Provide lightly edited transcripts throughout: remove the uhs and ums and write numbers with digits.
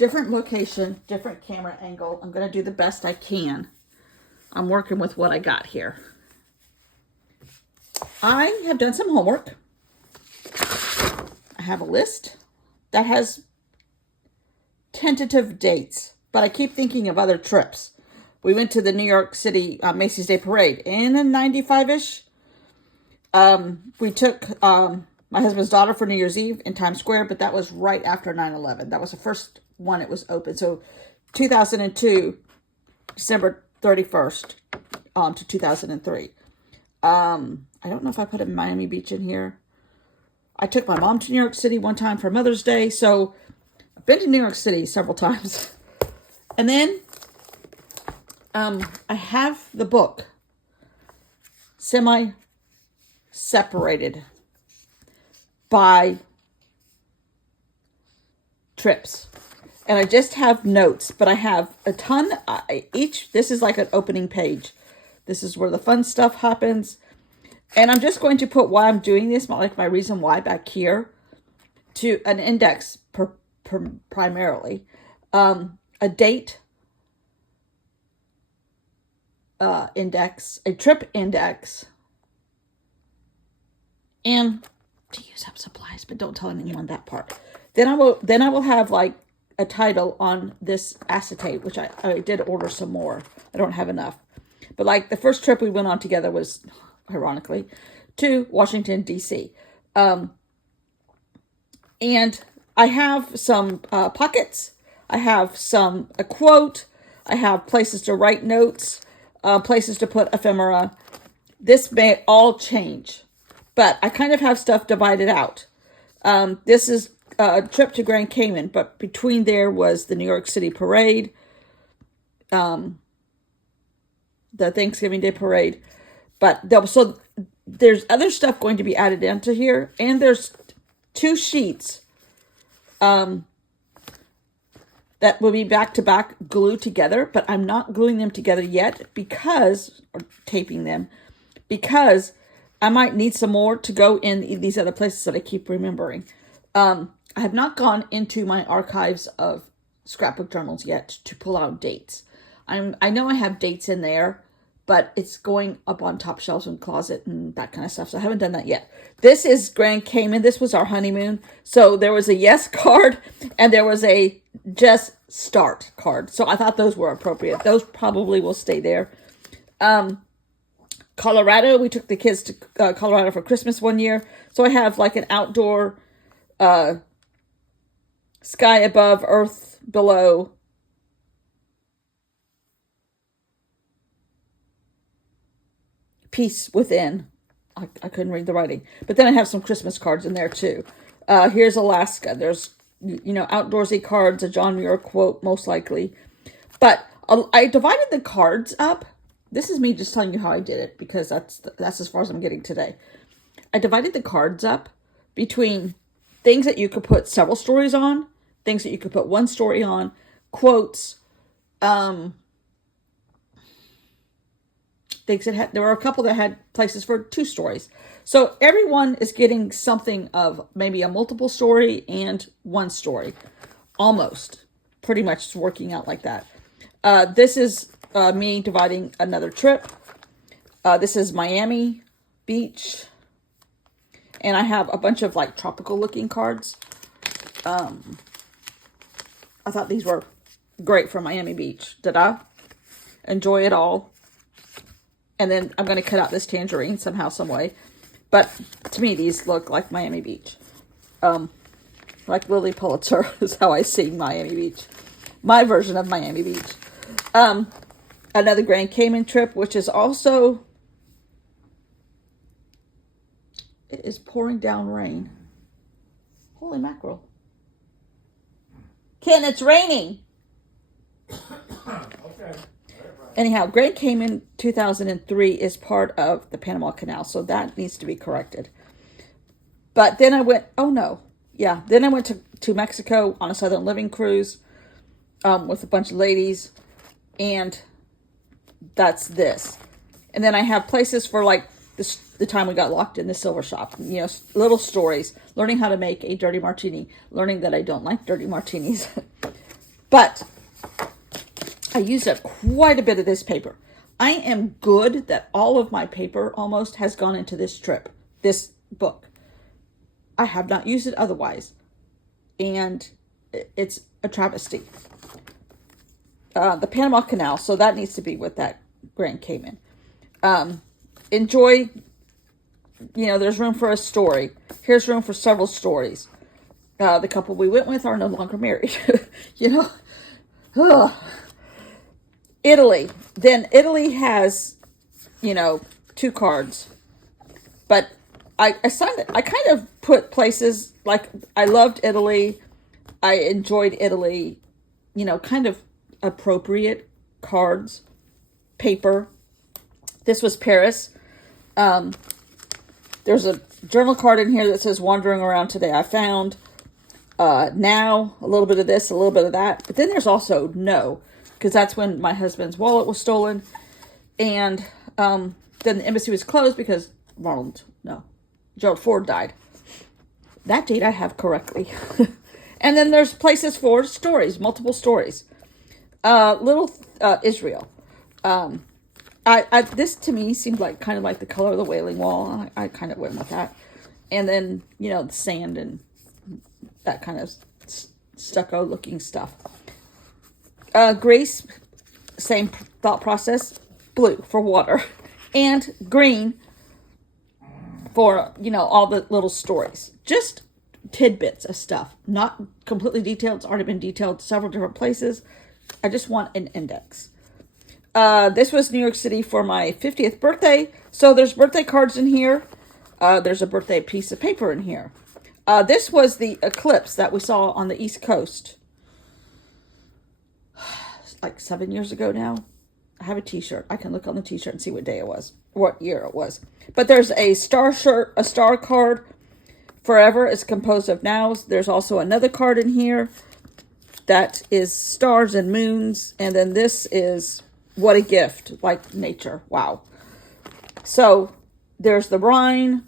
different location, different camera angle. I'm going to do the best I can. I'm working with what I got here. I have done some homework. I have a list that has tentative dates, but I keep thinking of other trips. We went to the New York City Macy's Day Parade in the 95-ish. We took my husband's daughter for New Year's Eve in Times Square, but that was right after 9/11. That was the first one it was open. So 2002, December 31st to 2003. I don't know if I put a Miami Beach in here. I took my mom to New York City one time for Mother's Day. So I've been to New York City several times. And then I have the book semi-separated by trips. And I just have notes, but I have a ton. This is like an opening page. This is where the fun stuff happens. And I'm just going to put why I'm doing this, like my reason why back here, to an index primarily. A date index, a trip index, and to use up supplies, but don't tell anyone that part. Then I will have like a title on this acetate, which I did order some more. I don't have enough. But like the first trip we went on together was, ironically, to Washington, D.C. And I have some pockets. I have a quote. I have places to write notes, places to put ephemera. This may all change, but I kind of have stuff divided out. This is a trip to Grand Cayman, but between there was the New York City Parade, the Thanksgiving Day Parade. But so there's other stuff going to be added into here, and there's 2 sheets that will be back-to-back glued together, but I'm not gluing them together yet or taping them, because I might need some more to go in these other places that I keep remembering. I have not gone into my archives of scrapbook journals yet to pull out dates. I know I have dates in there, but it's going up on top shelves and closet and that kind of stuff. So I haven't done that yet. This is Grand Cayman. This was our honeymoon. So there was a yes card and there was a just start card. So I thought those were appropriate. Those probably will stay there. Colorado, we took the kids to Colorado for Christmas one year. So I have like an outdoor sky above, earth below. Peace within. I couldn't read the writing. But then I have some Christmas cards in there too. Here's Alaska. There's, outdoorsy cards, a John Muir quote, most likely. But I divided the cards up. This is me just telling you how I did it, because that's as far as I'm getting today. I divided the cards up between things that you could put several stories on, things that you could put one story on, quotes, things that there were a couple that had places for 2 stories. So everyone is getting something of maybe a multiple story and 1 story. Almost. Pretty much it's working out like that. This is me dividing another trip. This is Miami Beach. And I have a bunch of like tropical looking cards. I thought these were great for Miami Beach. Did I enjoy it all? And then I'm going to cut out this tangerine somehow, some way. But to me, these look like Miami Beach. Like Lily Pulitzer is how I see Miami Beach. My version of Miami Beach. Another Grand Cayman trip, which is also... It is pouring down rain. Holy mackerel. Ken, it's raining. Okay. Anyhow, Grand Cayman 2003 is part of the Panama Canal, so that needs to be corrected. But then I went, then I went to Mexico on a Southern Living cruise with a bunch of ladies, and that's this. And then I have places for like the time we got locked in the silver shop, little stories, learning how to make a dirty martini, learning that I don't like dirty martinis. But I used up quite a bit of this paper. I am good that all of my paper almost has gone into this trip, this book. I have not used it otherwise. And it's a travesty. The Panama Canal, so that needs to be what that Grand Cayman. Enjoy, there's room for a story. Here's room for several stories. The couple we went with are no longer married. Ugh. Italy. Then Italy has, 2 cards. But I kind of put places, like, I loved Italy. I enjoyed Italy, kind of appropriate cards, paper. This was Paris. There's a journal card in here that says wandering around today. I found now a little bit of this, a little bit of that. But then there's also no, because that's when my husband's wallet was stolen. And then the embassy was closed because Gerald Ford died. That date I have correctly. And then there's places for stories, multiple stories. Little Israel. This to me seemed like kind of like the color of the Wailing Wall. I kind of went with that. And then, the sand and that kind of stucco looking stuff. Grace, same thought process. Blue for water. And green for, all the little stories. Just tidbits of stuff. Not completely detailed. It's already been detailed several different places. I just want an index. This was New York City for my 50th birthday. So there's birthday cards in here. There's a birthday piece of paper in here. This was the eclipse that we saw on the East Coast. Like 7 years ago now. I have a t-shirt. I can look on the t-shirt and see what day it was. What year it was. But there's a star card. Forever is composed of nows. There's also another card in here that is stars and moons. And then this is what a gift, like nature. Wow. So there's the Rhine,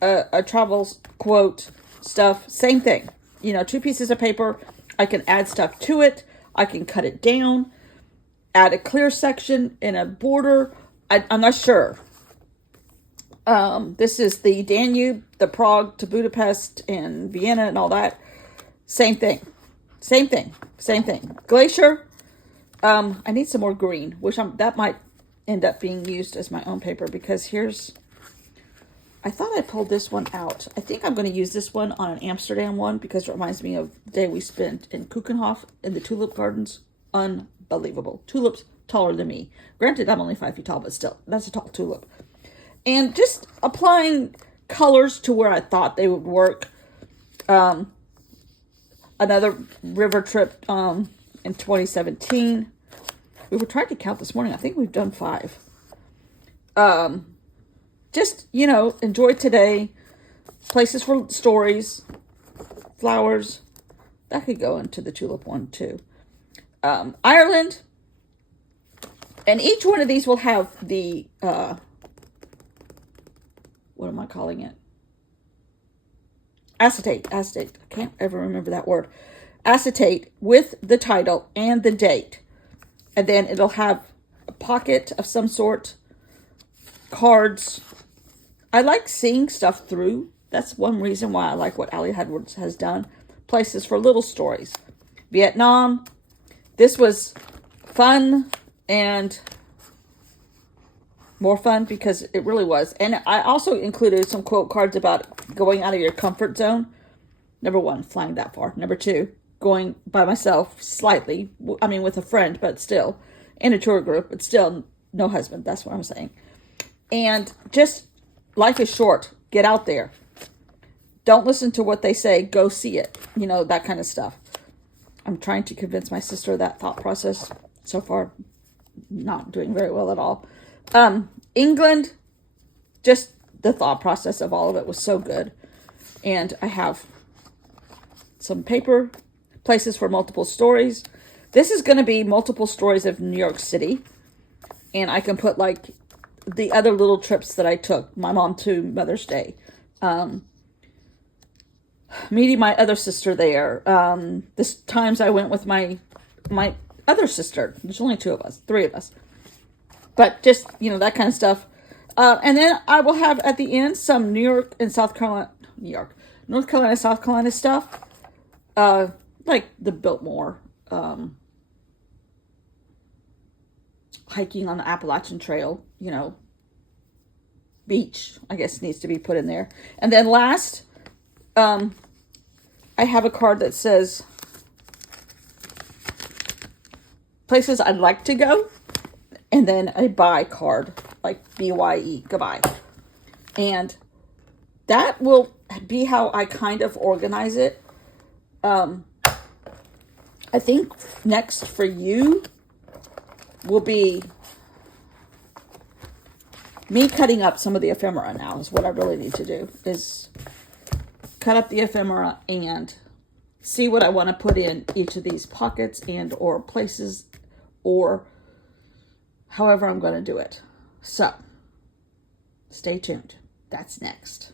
a travel quote stuff. Same thing. 2 pieces of paper. I can add stuff to it. I can cut it down. Add a clear section in a border. I'm not sure. This is the Danube, the Prague to Budapest and Vienna and all that. Same thing. Glacier. I need some more green, which that might end up being used as my own paper because I thought I pulled this one out. I think I'm going to use this one on an Amsterdam one because it reminds me of the day we spent in Keukenhof in the tulip gardens. Unbelievable. Tulips taller than me. Granted, I'm only 5 feet tall, but still, that's a tall tulip. And just applying colors to where I thought they would work. Another river trip in 2017. We were trying to count this morning. I think we've done 5. Just, enjoy today. Places for stories. Flowers. That could go into the tulip one too. Ireland. And each one of these will have the, what am I calling it? Acetate. I can't ever remember that word. Acetate with the title and the date. And then it'll have a pocket of some sort. Cards. I like seeing stuff through. That's one reason why I like what Ali Edwards has done. Places for little stories. Vietnam. This was fun and more fun because it really was. And I also included some quote cards about going out of your comfort zone. Number 1, flying that far. Number 2, going by myself slightly. I mean, with a friend, but still. In a tour group, but still no husband. That's what I'm saying. And just, life is short. Get out there. Don't listen to what they say. Go see it. That kind of stuff. I'm trying to convince my sister of that thought process. So far, not doing very well at all. England, just the thought process of all of it was so good. And I have some paper, places for multiple stories. This is going to be multiple stories of New York City. And I can put like the other little trips that I took. My mom to Mother's Day. meeting my other sister there. This times I went with my other sister. There's only three of us. But just, that kind of stuff. And then I will have at the end some North Carolina, South Carolina stuff. Like the Biltmore, hiking on the Appalachian Trail, beach, I guess needs to be put in there. And then last, I have a card that says places I'd like to go, and then a bye card, like BYE, goodbye. And that will be how I kind of organize it. I think next for you will be me cutting up some of the ephemera now is what I really need to do, is cut up the ephemera and see what I want to put in each of these pockets and or places, or however I'm going to do it. So stay tuned. That's next.